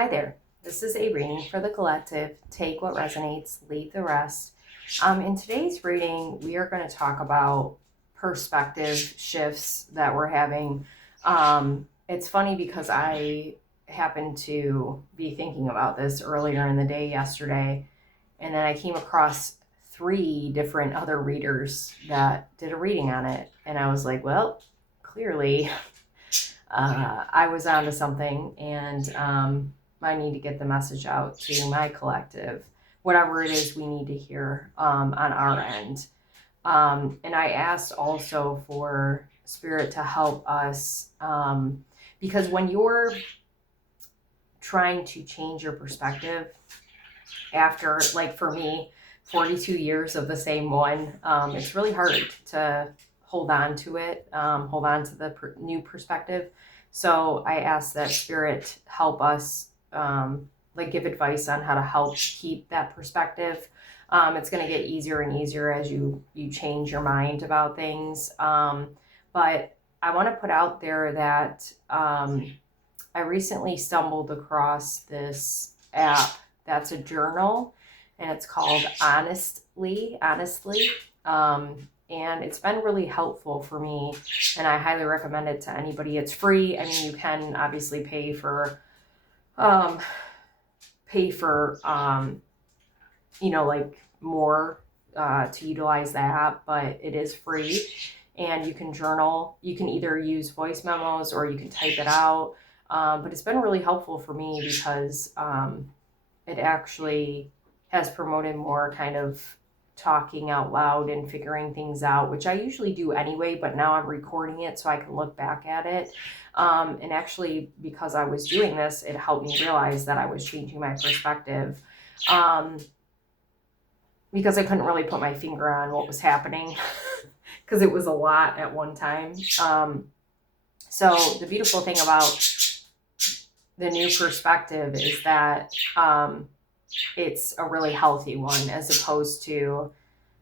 Hi there. This is a reading for the collective. Take what resonates, leave the rest. In today's reading, we are going to talk about perspective shifts that we're having. It's funny because I happened to be thinking about this earlier in the day yesterday, and then I came across 3 different other readers that did a reading on it, and I was like, well, clearly I was onto something, and I need to get the message out to my collective, whatever it is we need to hear on our end. And I asked also for Spirit to help us, because when you're trying to change your perspective after, like for me, 42 years of the same one, it's really hard to hold on to it, hold on to the new perspective. So I asked that Spirit help us, like give advice on how to help keep that perspective. It's going to get easier and easier as you change your mind about things. But I want to put out there that I recently stumbled across this app that's a journal, and it's called Honestly. And it's been really helpful for me, and I highly recommend it to anybody. It's free. I mean, you can obviously pay for like more to utilize the app, but it is free, and you can journal. You can either use voice memos or you can type it out. But it's been really helpful for me because it actually has promoted more kind of talking out loud and figuring things out, which I usually do anyway, but now I'm recording it so I can look back at it. And actually, because I was doing this, it helped me realize that I was changing my perspective, because I couldn't really put my finger on what was happening because it was a lot at one time. So the beautiful thing about the new perspective is that it's a really healthy one, as opposed to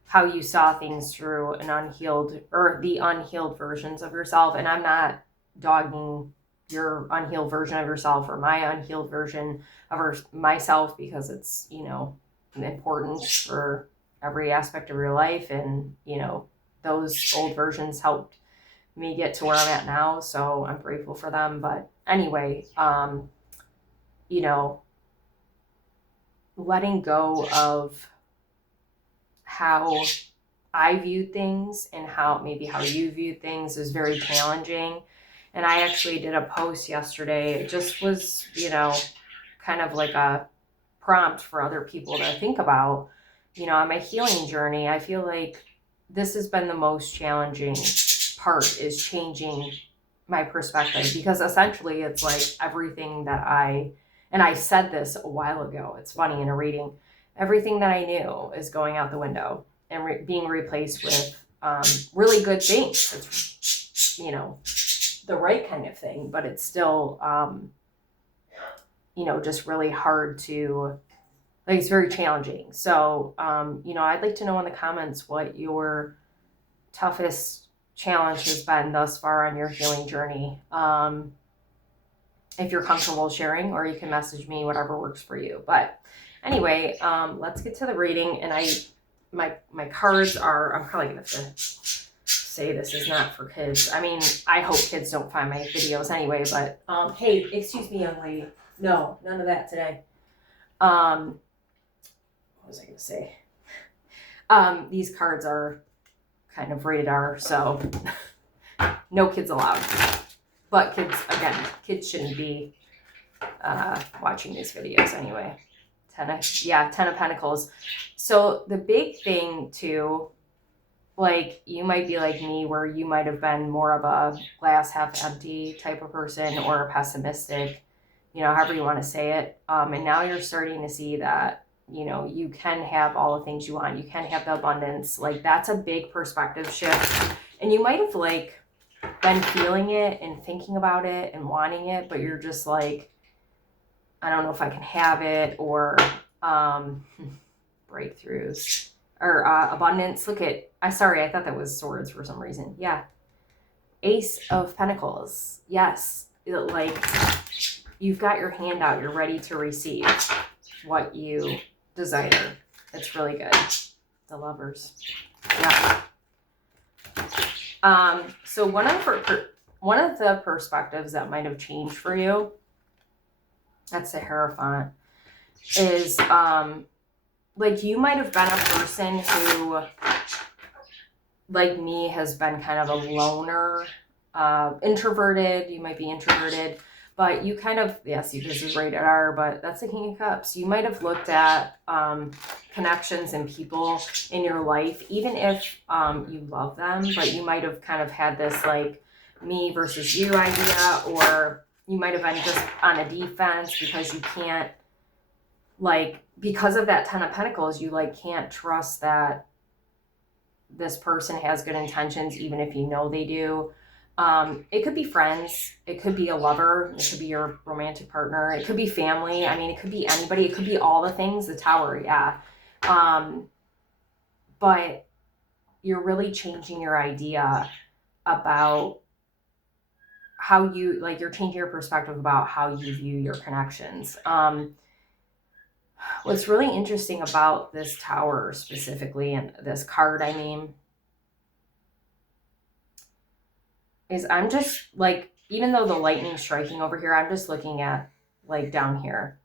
how you saw things through an unhealed or the unhealed versions of yourself. And I'm not dogging your unhealed version of yourself or my unhealed version of myself, because it's, important for every aspect of your life. And, those old versions helped me get to where I'm at now. So I'm grateful for them. But anyway, letting go of how I viewed things and how you viewed things is very challenging. And I actually did a post yesterday. It just was, kind of like a prompt for other people to think about. On my healing journey, I feel like this has been the most challenging part, is changing my perspective, because essentially it's like everything that and I said this a while ago, it's funny, in a reading, everything that I knew is going out the window and being replaced with really good things. It's, the right kind of thing, but it's still, just really hard to, like, it's very challenging. So, I'd like to know in the comments what your toughest challenge has been thus far on your healing journey. If you're comfortable sharing, or you can message me, whatever works for you. But anyway, let's get to the reading. And my cards are, I'm probably gonna have to say this is not for kids. I mean, I hope kids don't find my videos anyway, but hey, excuse me, young lady. No, none of that today. What was I gonna say? These cards are kind of rated R, so no kids allowed. But kids shouldn't be watching these videos anyway. 10 of Pentacles. So the big thing too, like, you might be like me, where you might have been more of a glass half empty type of person, or a pessimistic, however you want to say it. And now you're starting to see that, you can have all the things you want. You can have the abundance. Like, that's a big perspective shift. And you might have been feeling it and thinking about it and wanting it, but you're just like, I don't know if I can have it, or breakthroughs, or abundance. I thought that was swords for some reason. Yeah. Ace of Pentacles. Yes. you've got your hand out. You're ready to receive what you desire. It's really good. The Lovers. Yeah. So one of the perspectives that might have changed for you, that's the Hierophant, is like you might have been a person who, like me, has been kind of a loner, introverted. You might be introverted, but you kind of, yes, this is rated R, but that's the King of Cups. You might have looked at connections and people in your life, even if you love them, but you might have kind of had this like me versus you idea, or you might have been just on a defense because you can't, like, because of that 10 of Pentacles, you like can't trust that this person has good intentions, even if you know they do. It could be friends. It could be a lover. It could be your romantic partner. It could be family. I mean, it could be anybody. It could be all the things. The Tower, yeah. But you're really changing your idea about how you, like, you're changing your perspective about how you view your connections. What's really interesting about this Tower specifically, and this card, I mean, is I'm just like, even though the lightning's striking over here, I'm just looking at like down here.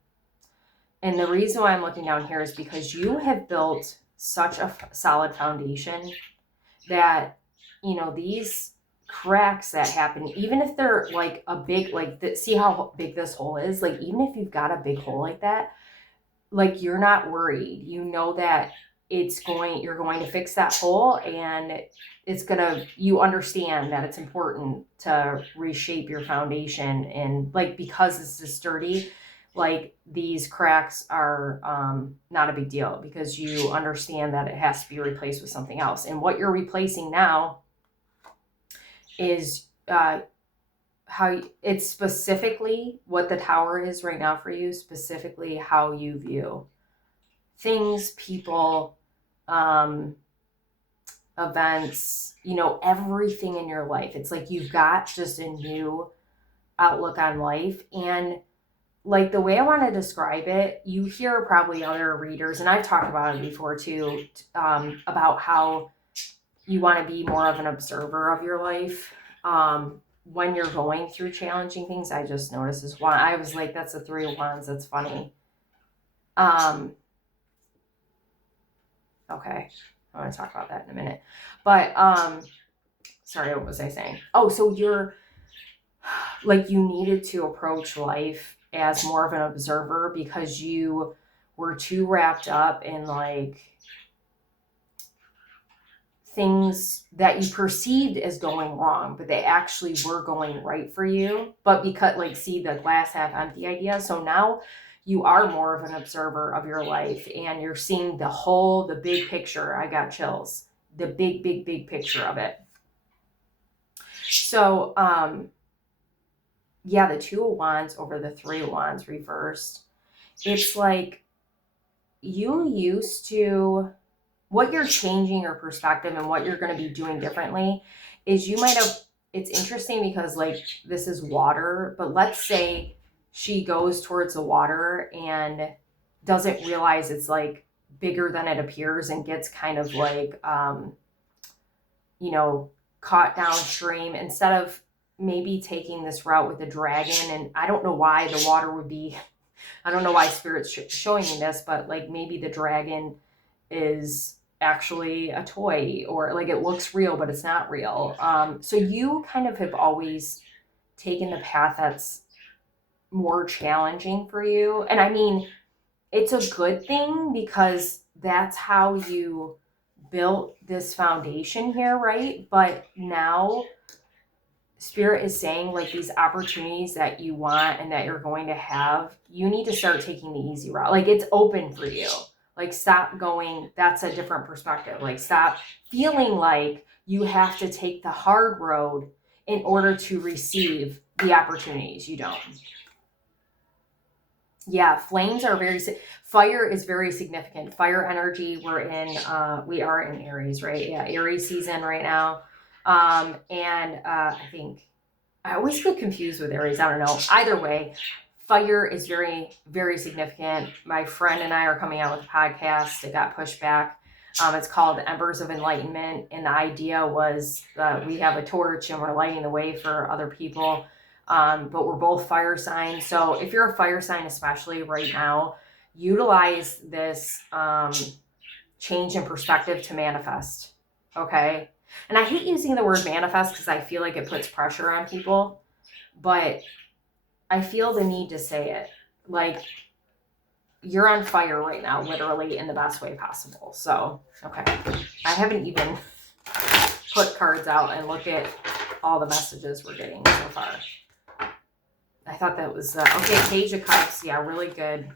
And the reason why I'm looking down here is because you have built such a solid foundation that, you know, these cracks that happen, even if they're like a big, like, see how big this hole is? Like, even if you've got a big hole like that, like, you're not worried. You know that you're going to fix that hole, and you understand that it's important to reshape your foundation. And like, because this is sturdy, like, these cracks are not a big deal, because you understand that it has to be replaced with something else. And what you're replacing now is how it's specifically what the Tower is right now for you, specifically how you view things, people, events, you know, everything in your life. It's like you've got just a new outlook on life. And like, the way I want to describe it, you hear probably other readers, and I've talked about it before too, about how you want to be more of an observer of your life. When you're going through challenging things, I just noticed this one. I was like, that's a 3 of Wands. That's funny. Okay. I want to talk about that in a minute. But, sorry, what was I saying? Oh, so you're like, you needed to approach life as more of an observer because you were too wrapped up in like things that you perceived as going wrong, but they actually were going right for you. But because, like, see the glass half empty idea. So now you are more of an observer of your life, and you're seeing the big picture. I got chills. The big, big, big picture of it. So, yeah, the 2 of Wands over the 3 of Wands reversed. It's like you used to, what you're changing your perspective and what you're going to be doing differently is you might have, it's interesting because like this is water, but let's say she goes towards the water and doesn't realize it's like bigger than it appears and gets kind of like, you know, caught downstream, instead of maybe taking this route with the dragon. And I don't know why the water would be, I don't know why Spirit's showing me this, but like maybe the dragon is actually a toy, or like it looks real, but it's not real. So you kind of have always taken the path that's more challenging for you. And I mean, it's a good thing because that's how you built this foundation here, right? But now Spirit is saying like these opportunities that you want and that you're going to have, you need to start taking the easy route. Like, it's open for you. Like, stop going, that's a different perspective. Like, stop feeling like you have to take the hard road in order to receive the opportunities. You don't. Yeah, flames are fire is very significant. Fire energy, we are in Aries, right? Yeah, Aries season right now. And I think I always get confused with Aries. I don't know. Either way, Fire is very, very significant. My friend and I are coming out with a podcast. It got pushed back. It's called Embers of Enlightenment. And the idea was we have a torch and we're lighting the way for other people. But we're both fire signs. So if you're a fire sign, especially right now, utilize this change in perspective to manifest. Okay. And I hate using the word manifest because I feel like it puts pressure on people. But I feel the need to say it. Like, you're on fire right now, literally, in the best way possible. So, okay. I haven't even put cards out and look at all the messages we're getting so far. I thought that was, okay, Page of Cups. Yeah, really good.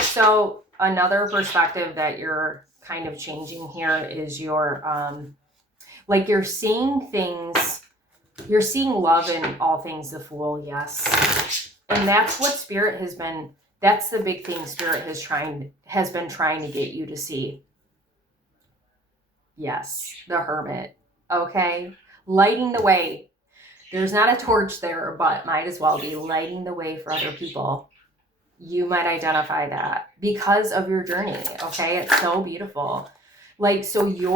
So, another perspective that you're kind of changing here is your, like, you're seeing things. You're seeing love in all things the Fool, yes. And that's what Spirit has been, that's the big thing Spirit has been trying to get you to see. Yes, the Hermit. Okay? Lighting the way. There's not a torch there, but might as well be lighting the way for other people. You might identify that because of your journey, okay? It's so beautiful. Like, so you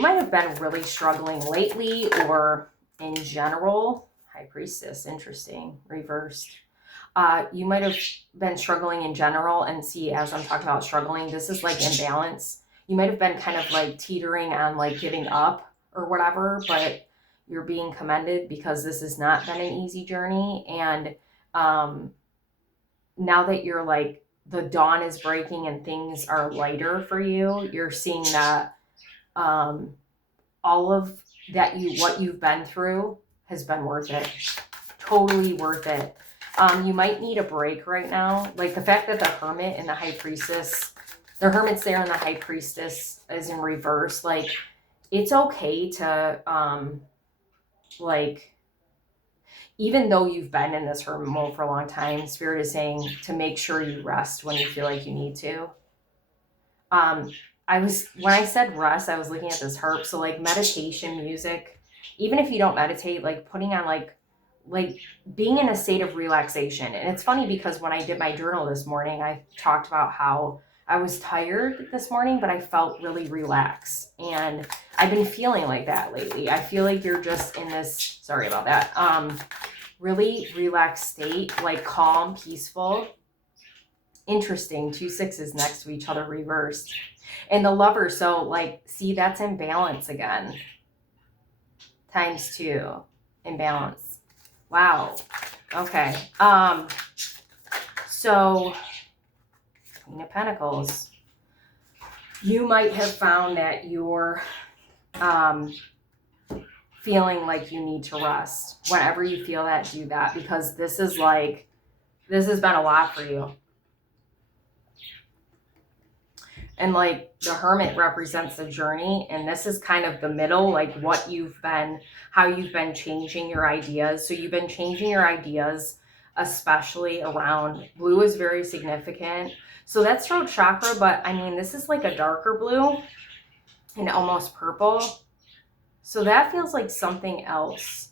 might have been really struggling lately or in general. High Priestess, interesting, reversed. You might have been struggling in general, and see, as I'm talking about struggling, this is like imbalance. You might have been kind of like teetering on like giving up or whatever, but you're being commended because this has not been an easy journey. And now that you're like, the dawn is breaking and things are lighter for you, you're seeing that all of that what you've been through has been worth it. Totally worth it. You might need a break right now. Like the fact that the Hermit and the High Priestess, the Hermit's there and the High Priestess is in reverse. Like, it's okay to, like, even though you've been in this hermit mode for a long time, Spirit is saying to make sure you rest when you feel like you need to. When I said rest, I was looking at this harp. So like meditation music, even if you don't meditate, like putting on like being in a state of relaxation. And it's funny because when I did my journal this morning, I talked about how I was tired this morning, but I felt really relaxed. And I've been feeling like that lately. I feel like you're just in this, sorry about that, really relaxed state, like calm, peaceful. Interesting. 2 6s next to each other reversed. And the Lover, so like, see, that's imbalance again. Times 2. Imbalance. Wow. Okay. So Queen of Pentacles. You might have found that you're feeling like you need to rest. Whenever you feel that, do that, because this has been a lot for you. And like the Hermit represents the journey, and this is kind of the middle, like what you've been, how you've been changing your ideas. So you've been changing your ideas, especially around blue is very significant. So that's throat chakra, but I mean, this is like a darker blue and almost purple. So that feels like something else.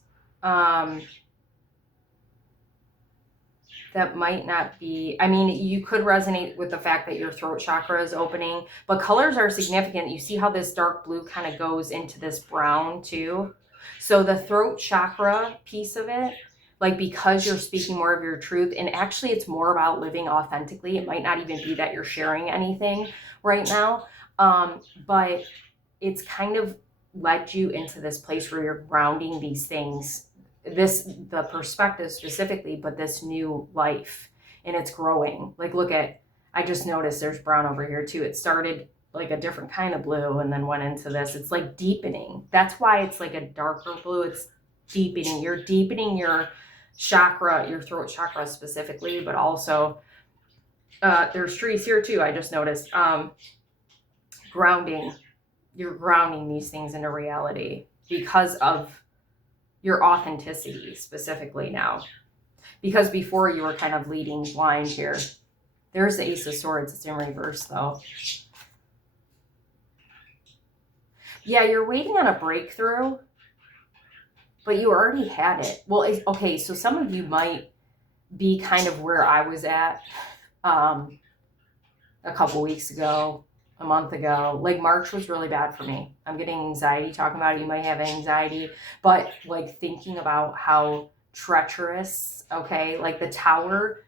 That might not be, I mean, you could resonate with the fact that your throat chakra is opening, but colors are significant. You see how this dark blue kind of goes into this brown too. So the throat chakra piece of it, like because you're speaking more of your truth, and actually it's more about living authentically. It might not even be that you're sharing anything right now, but it's kind of led you into this place where you're grounding these things, the perspective specifically, but this new life, and it's growing. Like, look at, I just noticed there's brown over here too. It started like a different kind of blue and then went into this. It's like deepening. That's why it's like a darker blue. It's deepening. You're deepening your chakra, your throat chakra specifically, but also there's trees here too. I just noticed grounding. You're grounding these things into reality because of your authenticity specifically now. Because before you were kind of leading blind here. There's the Ace of Swords. It's in reverse though. Yeah, you're waiting on a breakthrough, but you already had it. Well, okay, so some of you might be kind of where I was at a couple weeks ago, a month ago. Like March was really bad for me. I'm getting anxiety talking about it. You might have anxiety, but like thinking about how treacherous, okay, like the tower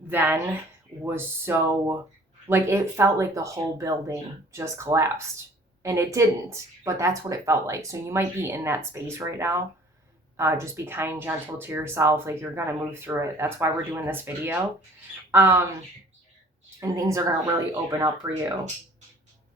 then was so, like it felt like the whole building just collapsed. And it didn't, but that's what it felt like. So you might be in that space right now. Just be kind, gentle to yourself. Like you're going to move through it. That's why we're doing this video. And things are going to really open up for you.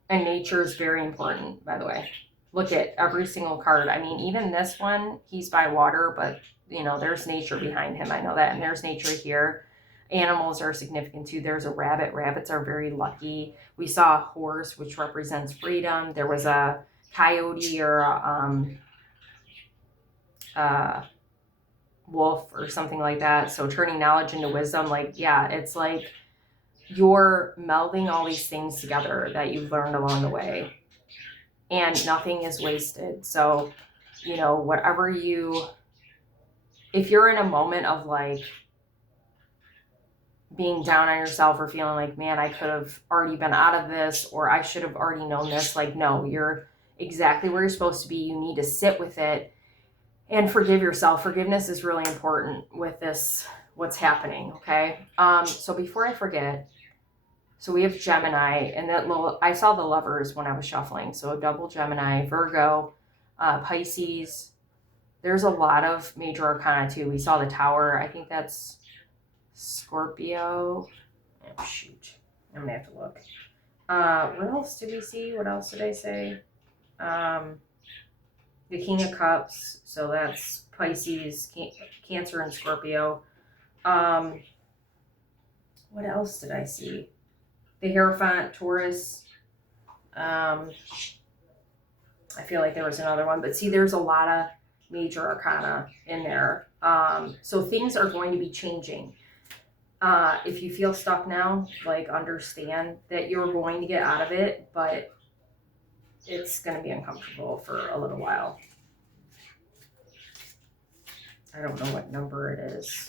And nature is very important, by the way. Look at every single card. I mean, even this one, he's by water, but you know, there's nature behind him. I know that. And there's nature here. Animals are significant too. There's a rabbit. Rabbits are very lucky. We saw a horse, which represents freedom. There was a coyote or a wolf or something like that. So turning knowledge into wisdom, like, yeah, it's like you're melding all these things together that you've learned along the way, and nothing is wasted. So, you know, whatever if you're in a moment of like being down on yourself or feeling like, man, I could have already been out of this, or I should have already known this, like, no, you're exactly where you're supposed to be. You need to sit with it and forgive yourself. Forgiveness is really important with this, what's happening. Okay. So before I forget, so we have Gemini, and that little, I saw the lovers when I was shuffling. So double Gemini, Virgo, Pisces. There's a lot of major arcana too. We saw the Tower. I think that's Scorpio. Oh, shoot. I'm going to have to look. What else did we see? What else did I say? The King of Cups. So that's Pisces, Cancer, and Scorpio. What else did I see? The Hierophant, Taurus. I feel like there was another one. But see, there's a lot of major arcana in there. So things are going to be changing. If you feel stuck now, like understand that you're going to get out of it, but it's going to be uncomfortable for a little while. I don't know what number it is.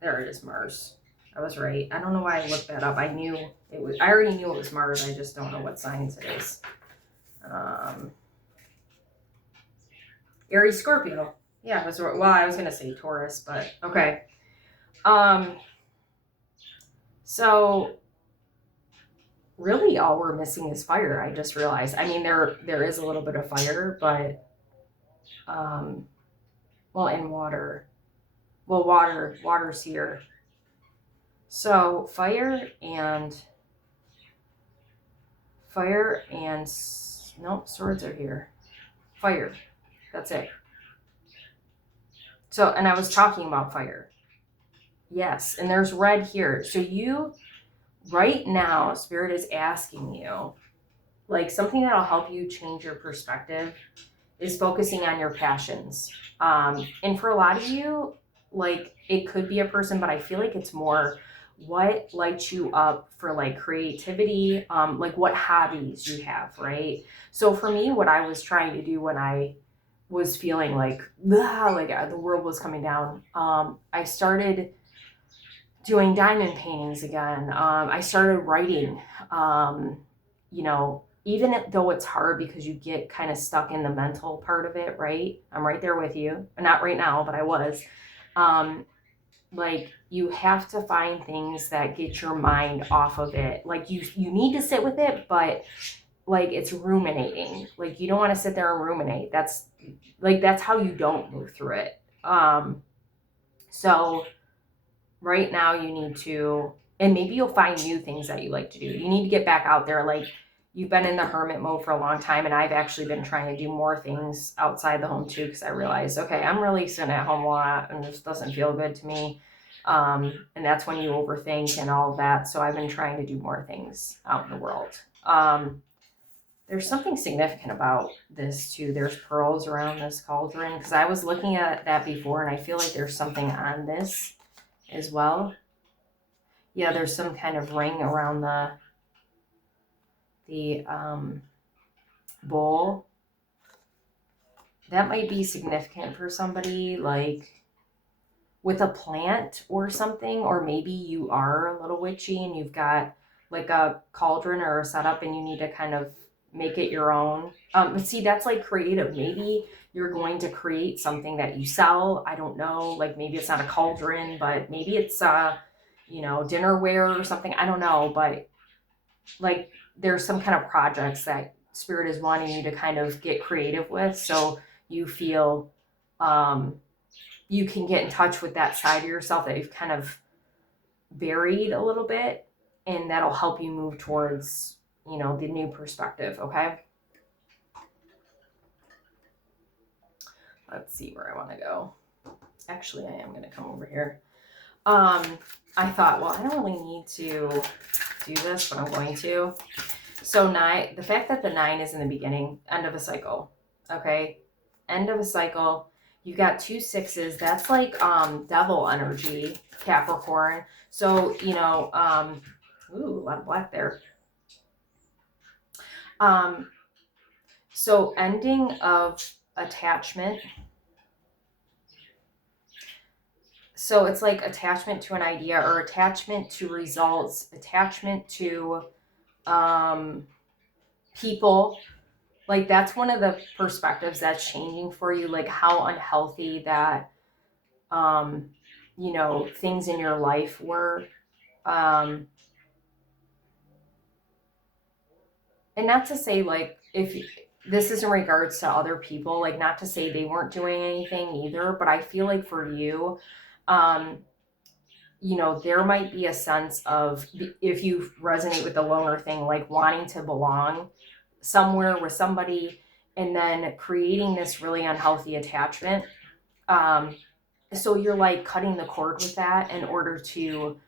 There it is, Mars. I was right. I don't know why I looked that up. I already knew it was Mars. I just don't know what signs it is. Aries, Scorpio. Yeah, I was going to say Taurus, but okay. So really all we're missing is fire. I just realized. I mean, there is a little bit of fire, but well, in water. Well, water's here. So fire and nope, swords are here. Fire. That's it. So, and I was talking about fire. Yes, and there's red here. So you, right now, Spirit is asking you, like something that'll help you change your perspective is focusing on your passions. And for a lot of you, like it could be a person, but I feel like it's more what lights you up for like creativity, like what hobbies you have, right? So for me, what I was trying to do when I was feeling like the world was coming down, I started doing diamond paintings again. I started writing, you know, even though it's hard because you get kind of stuck in the mental part of it, right? I'm right there with you. Not right now, but I was. Like you have to find things that get your mind off of it. Like you need to sit with it, but like it's ruminating. Like you don't want to sit there and ruminate. That's how you don't move through it. So right now you need to, and maybe you'll find new things that you like to do. You need to get back out there. Like you've been in the hermit mode for a long time, and I've actually been trying to do more things outside the home too, because I realized, okay, I'm really sitting at home a lot and this doesn't feel good to me. And that's when you overthink and all of that. So I've been trying to do more things out in the world. There's something significant about this too. There's pearls around this cauldron, because I was looking at that before and I feel like there's something on this as well. Yeah, there's some kind of ring around the bowl. That might be significant for somebody. Like with a plant or something, or maybe you are a little witchy and you've got like a cauldron or a setup and you need to kind of make it your own. But see, that's like creative. Maybe you're going to create something that you sell. I don't know. Like maybe it's not a cauldron, but maybe it's dinnerware or something. I don't know. But like there's some kind of projects that spirit is wanting you to kind of get creative with, so you feel you can get in touch with that side of yourself that you've kind of buried a little bit, and that'll help you move towards the new perspective. Okay, let's see where I want to go. Actually, I am going to come over here. I thought, well, I don't really need to do this, but I'm going to. So the fact that the 9 is in the beginning, end of a cycle. Okay, end of a cycle. You got 2 6s. That's like devil energy, Capricorn. So ooh, a lot of black there. So ending of attachment. So it's like attachment to an idea or attachment to results, attachment to people. Like that's one of the perspectives that's changing for you, like how unhealthy that things in your life were. And not to say like if this is in regards to other people, like not to say they weren't doing anything either, but I feel like for you, there might be a sense of, if you resonate with the loner thing, like wanting to belong somewhere with somebody and then creating this really unhealthy attachment. So you're like cutting the cord with that in order to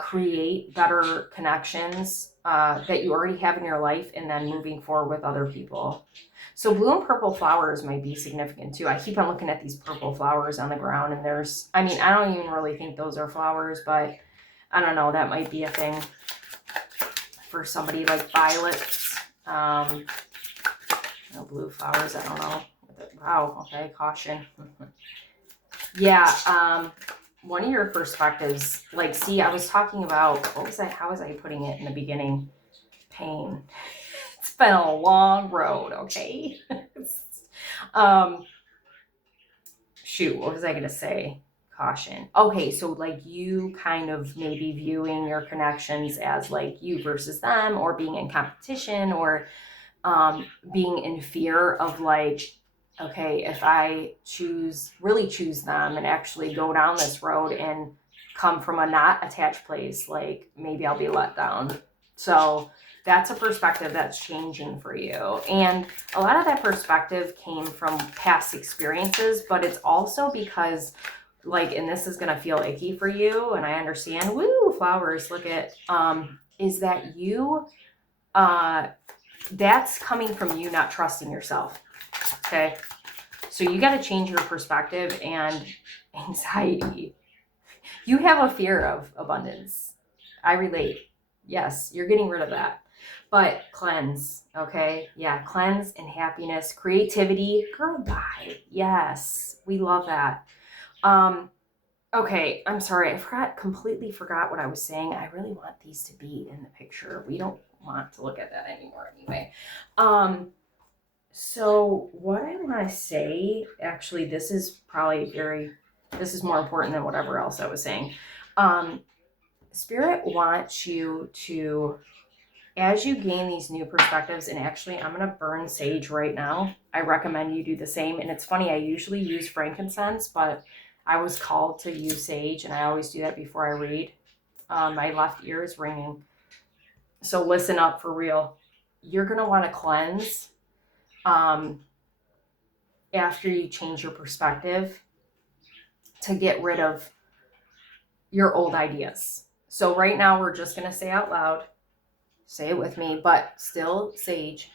create better connections that you already have in your life, and then moving forward with other people. So blue and purple flowers might be significant too. I keep on looking at these purple flowers on the ground, and I don't even really think those are flowers, but I don't know, that might be a thing for somebody, like violets. Blue flowers, I don't know. Wow, okay, caution. Yeah, one of your perspectives, like, see, I was talking about, how was I putting it in the beginning? Pain. It's been a long road, okay? Shoot, what was I going to say? Caution. Okay, so like you kind of maybe viewing your connections as like you versus them, or being in competition, or being in fear of like, okay, if I really choose them and actually go down this road and come from a not attached place, like maybe I'll be let down. So that's a perspective that's changing for you. And a lot of that perspective came from past experiences, but it's also because like, and this is going to feel icky for you, and I understand, woo, flowers, look at, is that you, that's coming from you not trusting yourself. Okay. So you got to change your perspective and anxiety. You have a fear of abundance. I relate. Yes, you're getting rid of that. But cleanse, okay? Yeah, cleanse and happiness, creativity. Girl, bye. Yes, we love that. Okay, I'm sorry. Completely forgot what I was saying. I really want these to be in the picture. We don't want to look at that anymore anyway. So what I want to say, actually, this is more important than whatever else I was saying. Spirit wants you to, as you gain these new perspectives, and actually I'm going to burn sage right now. I recommend you do the same. And it's funny, I usually use frankincense, but I was called to use sage, and I always do that before I read. My left ear is ringing. So listen up for real. You're going to want to cleanse after you change your perspective to get rid of your old ideas. So right now we're just going to say out loud, say it with me, but still sage.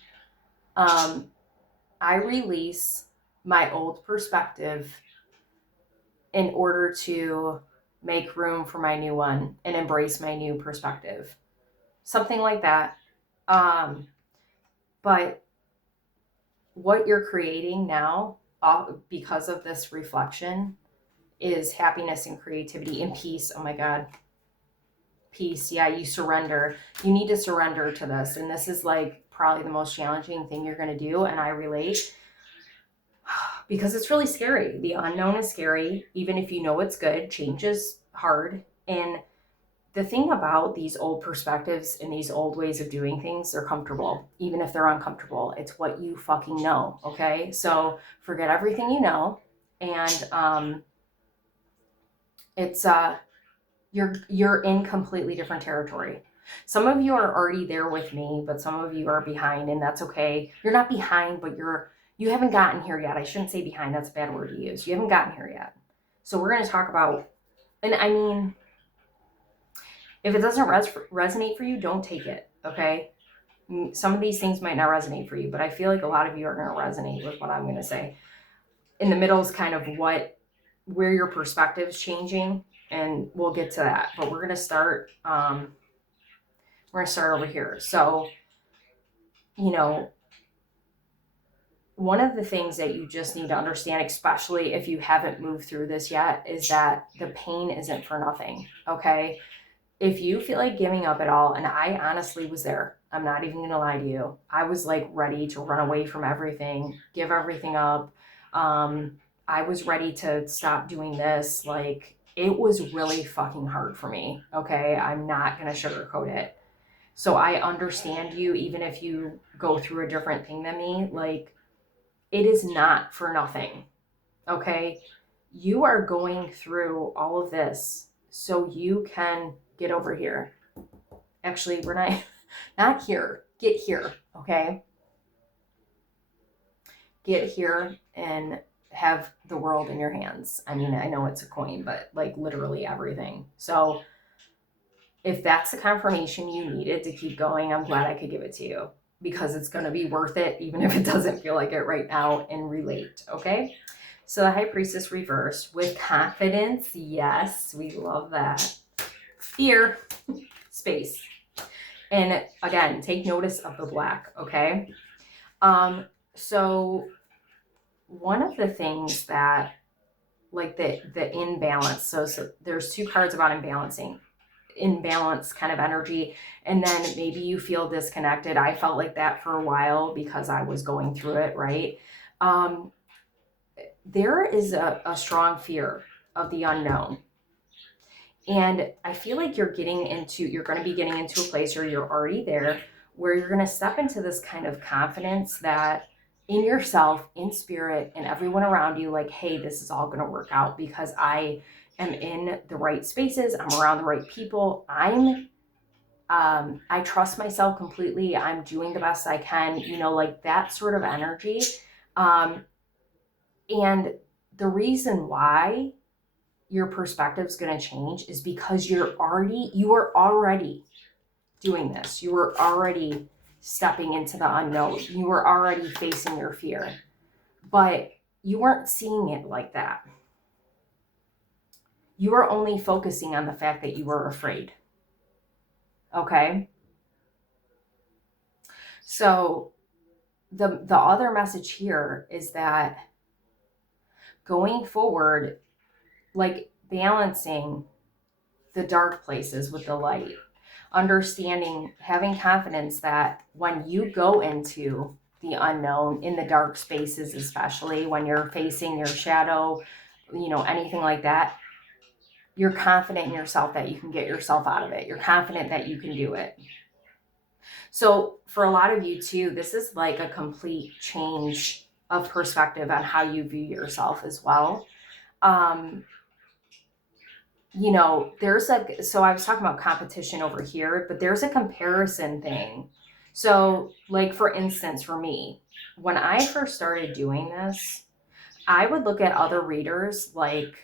I release my old perspective in order to make room for my new one and embrace my new perspective. Something like that. But what you're creating now, because of this reflection, is happiness and creativity and peace. Oh my God. Peace. Yeah, you surrender. You need to surrender to this. And this is like probably the most challenging thing you're going to do. And I relate because it's really scary. The unknown is scary. Even if you know it's good, change is hard. And the thing about these old perspectives and these old ways of doing things, they're comfortable. Even if they're uncomfortable, it's what you fucking know. Okay. So forget everything you know. And it's you're in completely different territory. Some of you are already there with me, but some of you are behind, and that's okay. You're not behind, but you haven't gotten here yet. I shouldn't say behind, that's a bad word to use. You haven't gotten here yet. So we're going to talk about, and I mean, if it doesn't resonate for you, don't take it, okay? Some of these things might not resonate for you, but I feel like a lot of you are going to resonate with what I'm going to say. In the middle is kind of where your perspective's changing, and we'll get to that. But we're going to start over here. So, one of the things that you just need to understand, especially if you haven't moved through this yet, is that the pain isn't for nothing, okay? If you feel like giving up at all, and I honestly was there, I'm not even going to lie to you. I was like ready to run away from everything, give everything up. I was ready to stop doing this. Like, it was really fucking hard for me, okay? I'm not going to sugarcoat it. So I understand you, even if you go through a different thing than me. Like, it is not for nothing, okay? You are going through all of this so you can get over here. Actually, we're not here. Get here, okay? Get here and have the world in your hands. I mean, I know it's a coin, but like literally everything. So if that's the confirmation you needed to keep going, I'm glad I could give it to you, because it's going to be worth it, even if it doesn't feel like it right now, and relate, okay? So the High Priestess reversed with confidence. Yes, we love that. Fear, space. And again, take notice of the black, okay? So one of the things that, like the imbalance, so there's two cards about imbalance kind of energy, and then maybe you feel disconnected. I felt like that for a while because I was going through it, right? There is a strong fear of the unknown. And I feel like you're going to be getting into a place, or you're already there, where you're going to step into this kind of confidence that in yourself, in spirit, and everyone around you, like, hey, this is all going to work out because I am in the right spaces. I'm around the right people. I trust myself completely. I'm doing the best I can, like that sort of energy. And the reason why your perspective's going to change is because you are already doing this. You are already stepping into the unknown. You were already facing your fear, but you weren't seeing it like that. You were only focusing on the fact that you were afraid. Okay? So the other message here is that going forward, like balancing the dark places with the light, understanding, having confidence that when you go into the unknown, in the dark spaces, especially when you're facing your shadow, anything like that, you're confident in yourself that you can get yourself out of it. You're confident that you can do it. So for a lot of you too, this is like a complete change of perspective on how you view yourself as well. So I was talking about competition over here, but there's a comparison thing. So like, for instance, for me, when I first started doing this, I would look at other readers like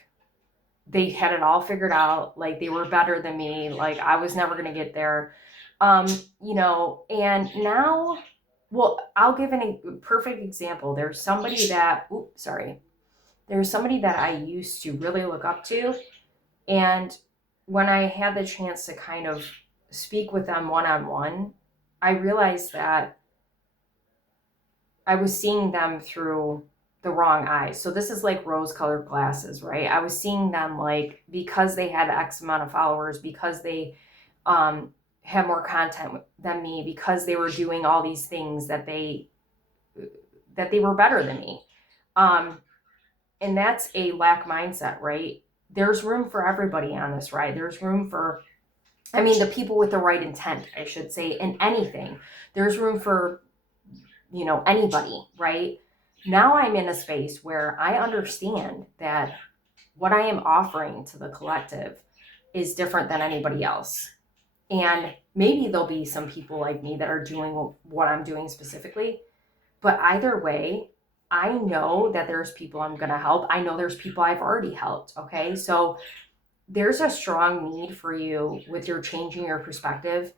they had it all figured out, like they were better than me, like I was never going to get there. And now, well, I'll give a perfect example. There's somebody that I used to really look up to. And when I had the chance to kind of speak with them one-on-one, I realized that I was seeing them through the wrong eyes. So this is like rose-colored glasses, right? I was seeing them like because they had X amount of followers, because they had more content than me, because they were doing all these things that they were better than me. And that's a lack mindset, right? There's room for everybody on this ride. There's room for, I mean, the people with the right intent, I should say, in anything. There's room for, you know, anybody, right? Now I'm in a space where I understand that what I am offering to the collective is different than anybody else. And maybe there'll be some people like me that are doing what I'm doing specifically. But either way, I know that there's people I'm going to help. I know there's people I've already helped. Okay. So there's a strong need for you with your changing your perspective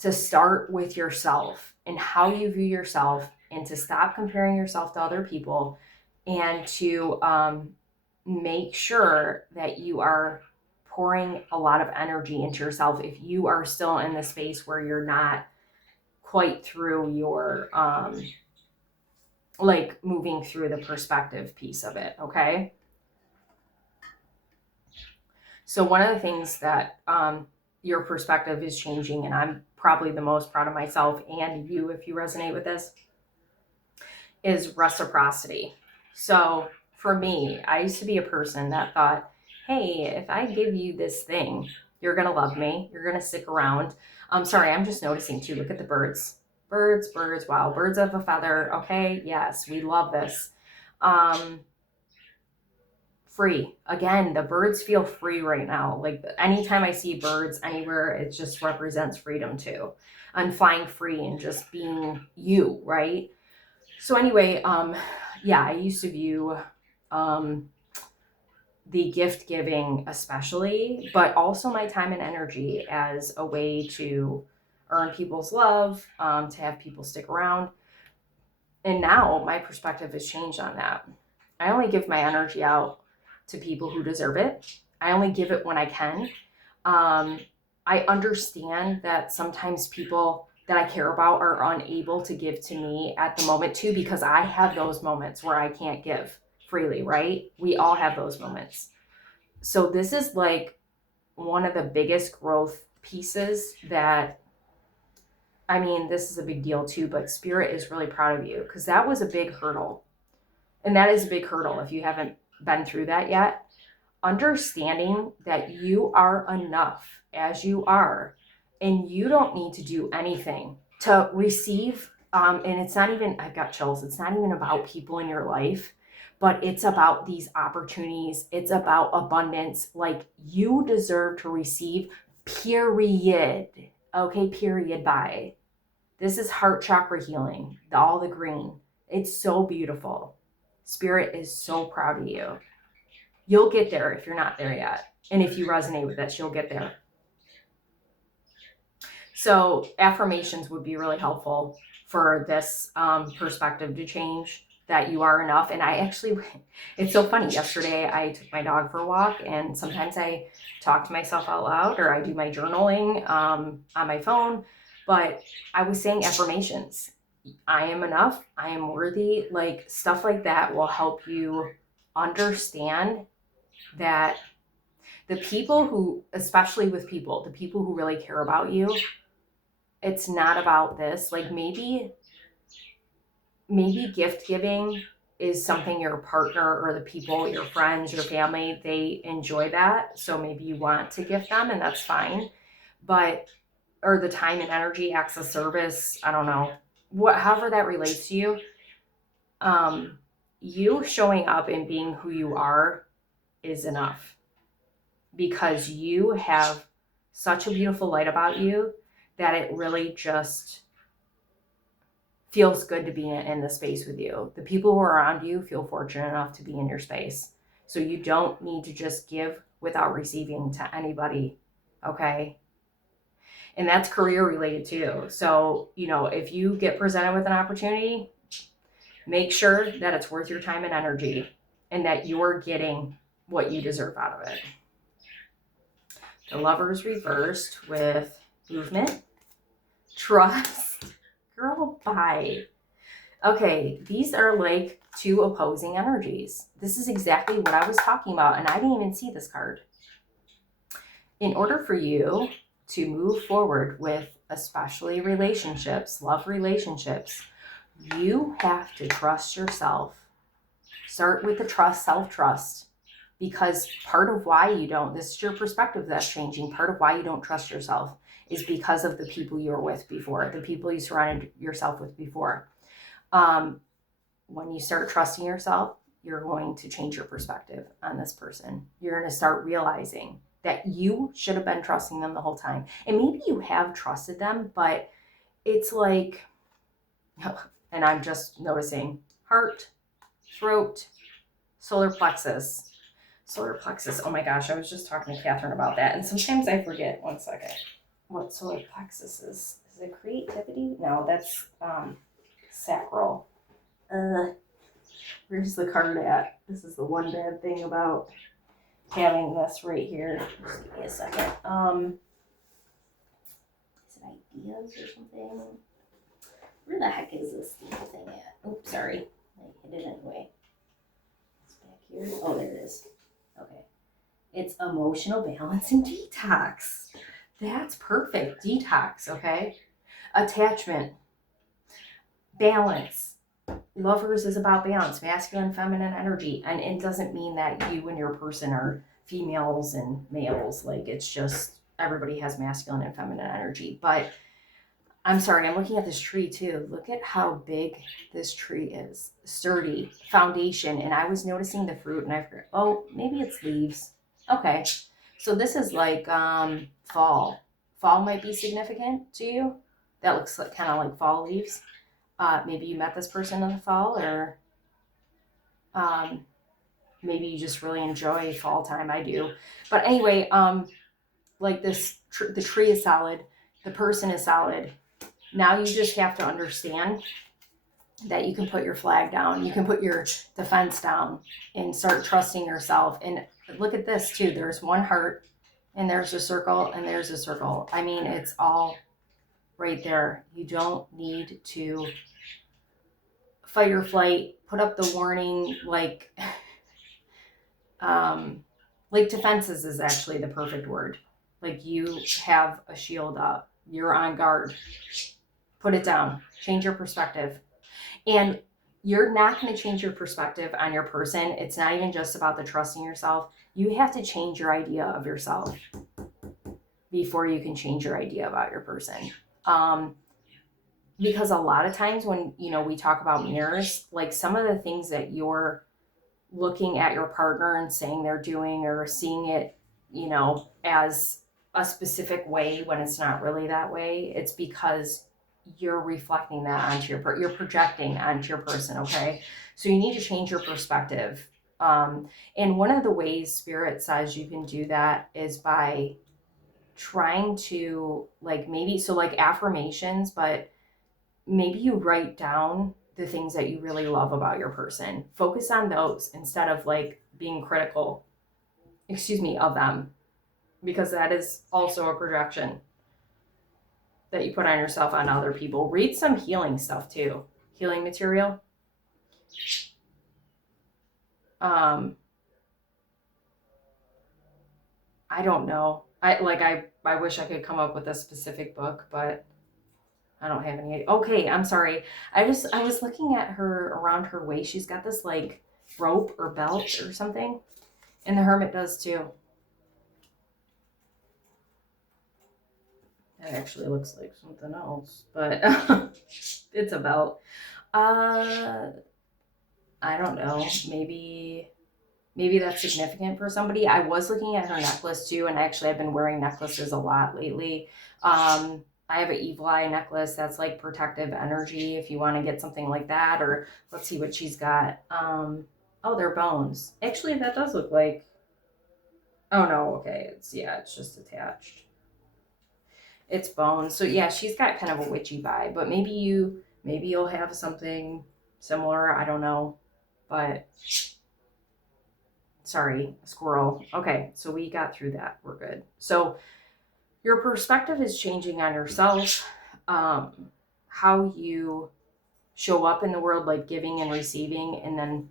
to start with yourself and how you view yourself, and to stop comparing yourself to other people, and to make sure that you are pouring a lot of energy into yourself if you are still in the space where you're not quite through your like moving through the perspective piece of it. Okay. So one of the things that your perspective is changing, and I'm probably the most proud of myself and you if you resonate with this, is reciprocity. So for me, I used to be a person that thought, hey, if I give you this thing, you're going to love me. You're going to stick around. Sorry, I'm just noticing too. Look at the birds. Birds. Wow. Birds of a feather. Okay. Yes. We love this. Free. Again, the birds feel free right now. Like anytime I see birds anywhere, it just represents freedom too. And flying free and just being you, right? So anyway, yeah, I used to view the gift giving especially, but also my time and energy as a way to earn people's love, to have people stick around. And now my perspective has changed on that. I only give my energy out to people who deserve it. I only give it when I can. I understand that sometimes people that I care about are unable to give to me at the moment too, because I have those moments where I can't give freely, right? We all have those moments. So this is like one of the biggest growth pieces that, I mean, this is a big deal too, but Spirit is really proud of you because that was a big hurdle. And that is a big hurdle if you haven't been through that yet. Understanding that you are enough as you are, and you don't need to do anything to receive. And it's not even, I've got chills, it's not even about people in your life, but it's about these opportunities. It's about abundance. Like you deserve to receive, period. Okay, period. Bye. This is heart chakra healing, all the green. It's so beautiful. Spirit is so proud of you. You'll get there if you're not there yet. And if you resonate with this, you'll get there. So affirmations would be really helpful for this perspective to change, that you are enough. And I actually, it's so funny. Yesterday, I took my dog for a walk, and sometimes I talk to myself out loud, or I do my journaling on my phone. But I was saying affirmations. I am enough. I am worthy. Like stuff like that will help you understand that the people who, especially with people, the people who really care about you, it's not about this. Like maybe gift giving is something your partner or the people, your friends, your family, they enjoy that. So maybe you want to gift them, and that's fine. But, or the time and energy, acts of service, I don't know, however that relates to you. You showing up and being who you are is enough, because you have such a beautiful light about you that it really just feels good to be in the space with you. The people who are around you feel fortunate enough to be in your space. So you don't need to just give without receiving to anybody, okay? And that's career related too. So, you know, if you get presented with an opportunity, make sure that it's worth your time and energy, and that you're getting what you deserve out of it. The Lovers reversed with movement, trust. Girl, bye. Okay, these are like two opposing energies. This is exactly what I was talking about, and I didn't even see this card. In order for you to move forward with especially relationships, love relationships, you have to trust yourself. Start with the trust, self-trust, because part of why you don't, this is your perspective that's changing, part of why you don't trust yourself is because of the people you were with before, the people you surrounded yourself with before. When you start trusting yourself, you're going to change your perspective on this person. You're going to start realizing that you should have been trusting them the whole time. And maybe you have trusted them, but it's like, and I'm just noticing heart, throat, solar plexus. Solar plexus. Oh my gosh, I was just talking to Catherine about that. And sometimes I forget, one second, what solar plexus is. Is it creativity? No, that's sacral. Where's the card at? This is the one bad thing about having this right here. Just give me a second. Is it ideas or something? Where the heck is this thing at? Oops, sorry. I hit it anyway. It's back here. Oh, there it is. Okay. It's emotional balance and detox. That's perfect. Detox, okay? Attachment. Balance. Lovers is about balance, masculine, feminine energy. And it doesn't mean that you and your person are females and males. Like, it's just everybody has masculine and feminine energy. But I'm sorry, I'm looking at this tree too. Look at how big this tree is. Sturdy foundation. And I was noticing the fruit and I forgot, oh, maybe it's leaves. Okay. So this is like fall. Fall might be significant to you. That looks like kind of like fall leaves. Maybe you met this person in the fall, or maybe you just really enjoy fall time. I do. But anyway, like this, the tree is solid. The person is solid. Now you just have to understand that you can put your flag down. You can put your defense down and start trusting yourself. And look at this too. There's one heart and there's a circle and there's a circle. I mean, it's all right there. You don't need to fight or flight, put up the warning, like defenses is actually the perfect word. Like, you have a shield up. You're on guard. Put it down. Change your perspective. And you're not going to change your perspective on your person. It's not even just about the trusting yourself. You have to change your idea of yourself before you can change your idea about your person. Because a lot of times when, we talk about mirrors, like some of the things that you're looking at your partner and saying they're doing or seeing it, as a specific way when it's not really that way, it's because you're reflecting that onto you're projecting onto your person, okay? So you need to change your perspective. And one of the ways Spirit says you can do that is by trying to like affirmations, but maybe you write down the things that you really love about your person. Focus on those instead of like being critical, of them, because that is also a projection that you put on yourself on other people. Read some healing stuff too. Healing material. I don't know. I wish I could come up with a specific book, but I don't have any. Okay, I'm sorry. I was looking at her around her waist. She's got this like rope or belt or something. And the Hermit does too. It actually looks like something else, but it's a belt. I don't know. Maybe that's significant for somebody. I was looking at her necklace too, and actually I've been wearing necklaces a lot lately. I have an evil eye necklace that's like protective energy if you want to get something like that. Or let's see what she's got. Oh, they're bones. Actually, that does look like, oh no, okay. It's just attached. It's bones. So yeah, she's got kind of a witchy vibe, but maybe you'll have something similar. I don't know, but sorry, squirrel. Okay, so we got through that. We're good. So your perspective is changing on yourself. How you show up in the world like giving and receiving, and then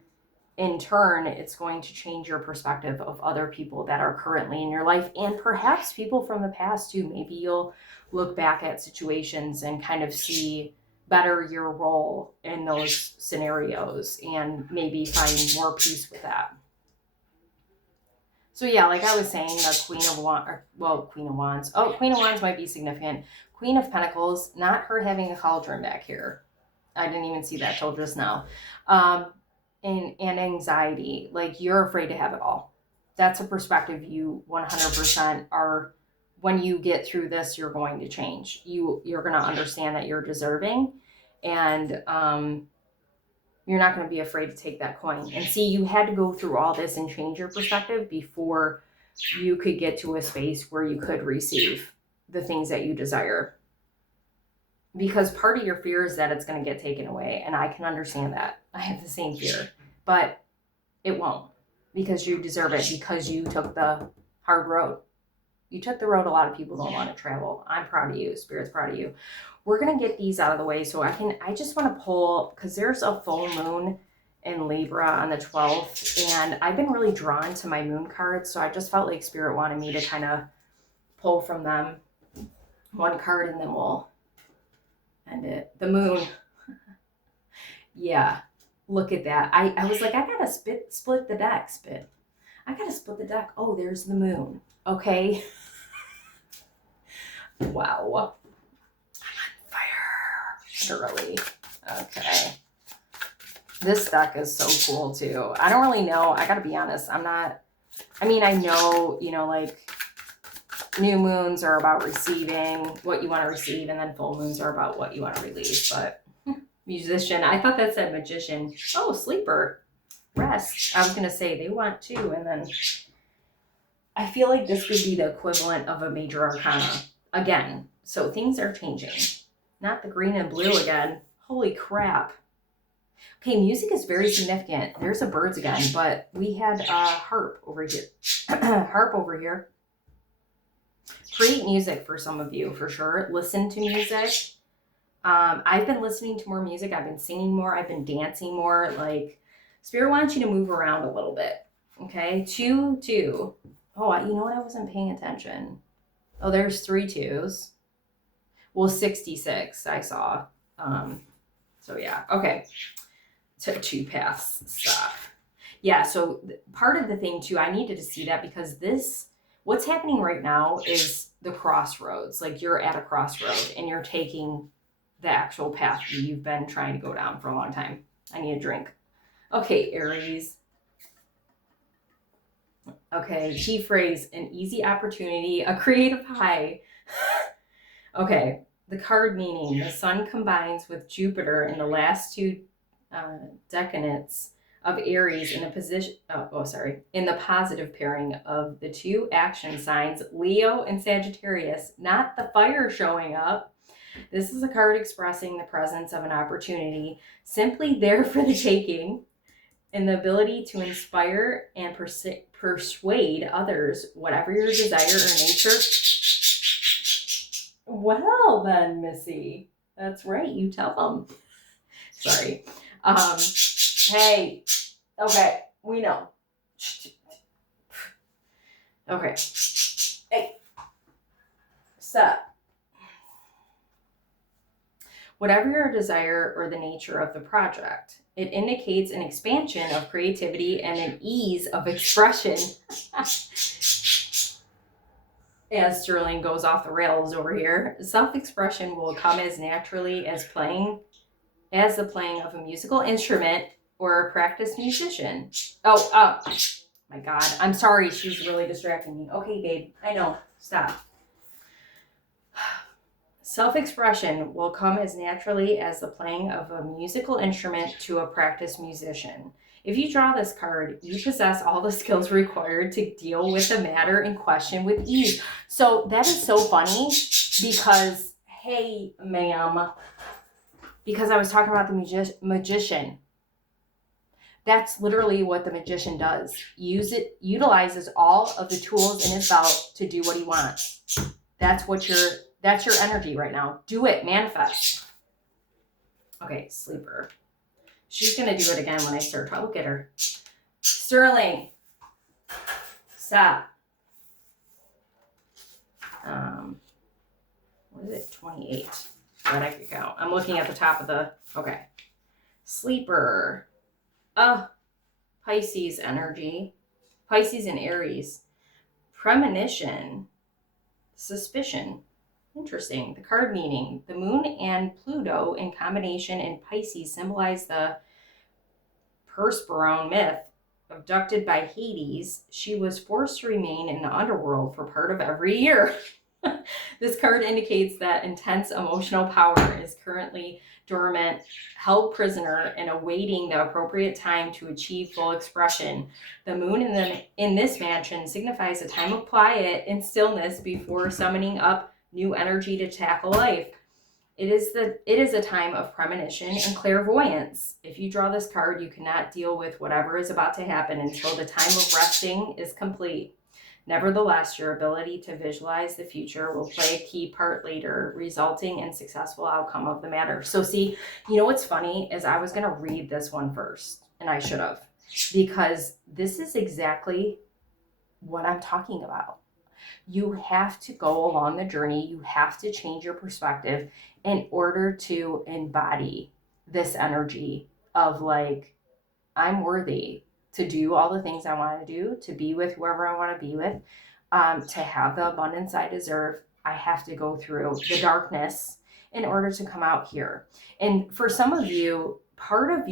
in turn, it's going to change your perspective of other people that are currently in your life, and perhaps people from the past too. Maybe you'll look back at situations and kind of see better your role in those scenarios and maybe find more peace with that. So yeah, like I was saying, the Queen of Wands. Oh, Queen of Wands might be significant. Queen of Pentacles, not her having a cauldron back here. I didn't even see that till just now. And anxiety, like you're afraid to have it all. That's a perspective you 100% are. When you get through this, you're going to change. You're going to understand that you're deserving, and you're not going to be afraid to take that coin. And see, you had to go through all this and change your perspective before you could get to a space where you could receive the things that you desire. Because part of your fear is that it's going to get taken away. And I can understand that. I have the same fear. But it won't. Because you deserve it. Because you took the hard road. You took the road a lot of people don't want to travel. I'm proud of you. Spirit's proud of you. We're going to get these out of the way. So I just want to pull, because there's a full moon in Libra on the 12th. And I've been really drawn to my moon cards. So I just felt like Spirit wanted me to kind of pull from them one card, and then we'll end it. The moon. Yeah. Look at that. I was like, I got to split the deck. I got to split the deck. Oh, there's the moon. Okay. Wow. I'm on fire. Literally. Okay. This deck is so cool too. I don't really know. I got to be honest. I know, like new moons are about receiving what you want to receive, and then full moons are about what you want to release. But musician, I thought that said magician. Oh, sleeper, rest. I was going to say they want to, and then I feel like this would be the equivalent of a major arcana again. So things are changing. Not the green and blue again. Holy crap. Okay, music is very significant. There's the birds again, but we had harp over here. Harp over here. Create music for some of you, for sure. Listen to music. I've been listening to more music. I've been singing more. I've been dancing more. Like, Spirit wants you to move around a little bit. Okay, 2. Oh, you know what? I wasn't paying attention. Oh, there's 3 2s. Well, 66 I saw. So yeah, okay. 2 paths, stop. Yeah, so part of the thing too, I needed to see that because what's happening right now is the crossroads. Like you're at a crossroad and you're taking the actual path that you've been trying to go down for a long time. I need a drink. Okay, Aries. Okay, key phrase, an easy opportunity, a creative high. Okay, the card meaning, the sun combines with Jupiter in the last 2 decanates of Aries in in the positive pairing of the 2 action signs, Leo and Sagittarius, not the fire showing up. This is a card expressing the presence of an opportunity, simply there for the taking, and the ability to inspire and persuade others, whatever your desire or nature. Well then, Missy, that's right, you tell them. Sorry. Hey, okay, we know. Okay. Hey, stop. Whatever your desire or the nature of the project, it indicates an expansion of creativity and an ease of expression. As Sterling goes off the rails over here, self-expression will come as naturally as the playing of a musical instrument or a practiced musician. Oh, my God. I'm sorry. She's really distracting me. Okay, babe. I know. Stop. Self-expression will come as naturally as the playing of a musical instrument to a practiced musician. If you draw this card, you possess all the skills required to deal with the matter in question with ease. So that is so funny because, hey, ma'am, because I was talking about the magician. That's literally what the magician does. Utilizes all of the tools in his belt to do what he wants. That's your energy right now. Do it, manifest. Okay, sleeper. She's going to do it again when I start talking. Look at her. Sterling. Stop. What is it? 28. That I could count. I'm looking at the top of the... Okay. Sleeper. Oh, Pisces energy. Pisces and Aries. Premonition. Suspicion. Interesting. The card meaning. The moon and Pluto in combination in Pisces symbolize the Persephone myth. Abducted by Hades, she was forced to remain in the underworld for part of every year. This card indicates that intense emotional power is currently dormant, held prisoner, and awaiting the appropriate time to achieve full expression. The moon in this mansion signifies a time of quiet and stillness before summoning up new energy to tackle life. It is a time of premonition and clairvoyance. If you draw this card, you cannot deal with whatever is about to happen until the time of resting is complete. Nevertheless, your ability to visualize the future will play a key part later, resulting in successful outcome of the matter. So see, you know what's funny is I was going to read this one first, and I should have, because this is exactly what I'm talking about. You have to go along the journey. You have to change your perspective in order to embody this energy of like, I'm worthy to do all the things I want to do, to be with whoever I want to be with, to have the abundance I deserve. I have to go through the darkness in order to come out here. And for some of you, part of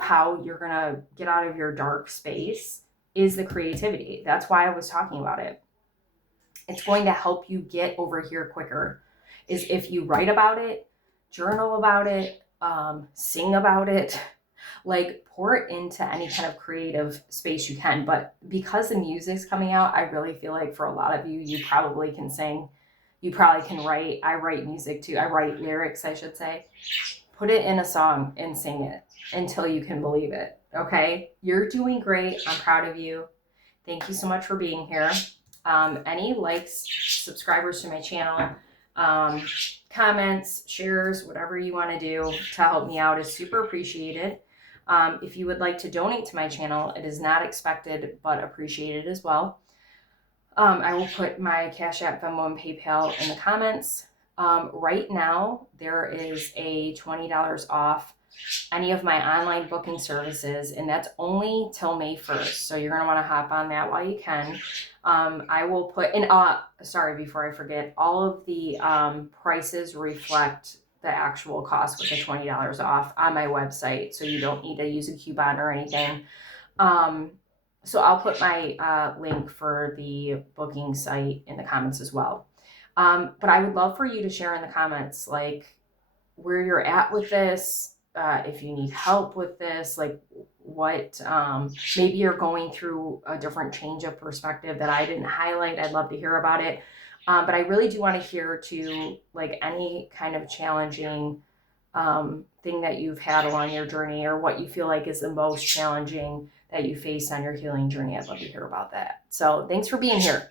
how you're going to get out of your dark space is the creativity. That's why I was talking about it. It's going to help you get over here quicker is if you write about it, journal about it, sing about it, like pour it into any kind of creative space you can. But because the music's coming out, I really feel like for a lot of you, you probably can sing, you probably can write. I write music too. I write lyrics, I should say. Put it in a song and sing it until you can believe it. Okay? You're doing great. I'm proud of you. Thank you so much for being here. Any likes, subscribers to my channel, comments, shares, whatever you want to do to help me out is super appreciated. If you would like to donate to my channel, it is not expected but appreciated as well. I will put my Cash App, Venmo, and PayPal in the comments. Right now, there is a $20 off any of my online booking services, and that's only till May 1st. So you're going to want to hop on that while you can. I will put in, sorry, before I forget, all of the prices reflect the actual cost with the $20 off on my website. So you don't need to use a coupon or anything. So I'll put my link for the booking site in the comments as well. But I would love for you to share in the comments, like, where you're at with this, if you need help with this, like what, maybe you're going through a different change of perspective that I didn't highlight. I'd love to hear about it. But I really do want to hear to like any kind of challenging thing that you've had along your journey, or what you feel like is the most challenging that you face on your healing journey. I'd love to hear about that. So thanks for being here.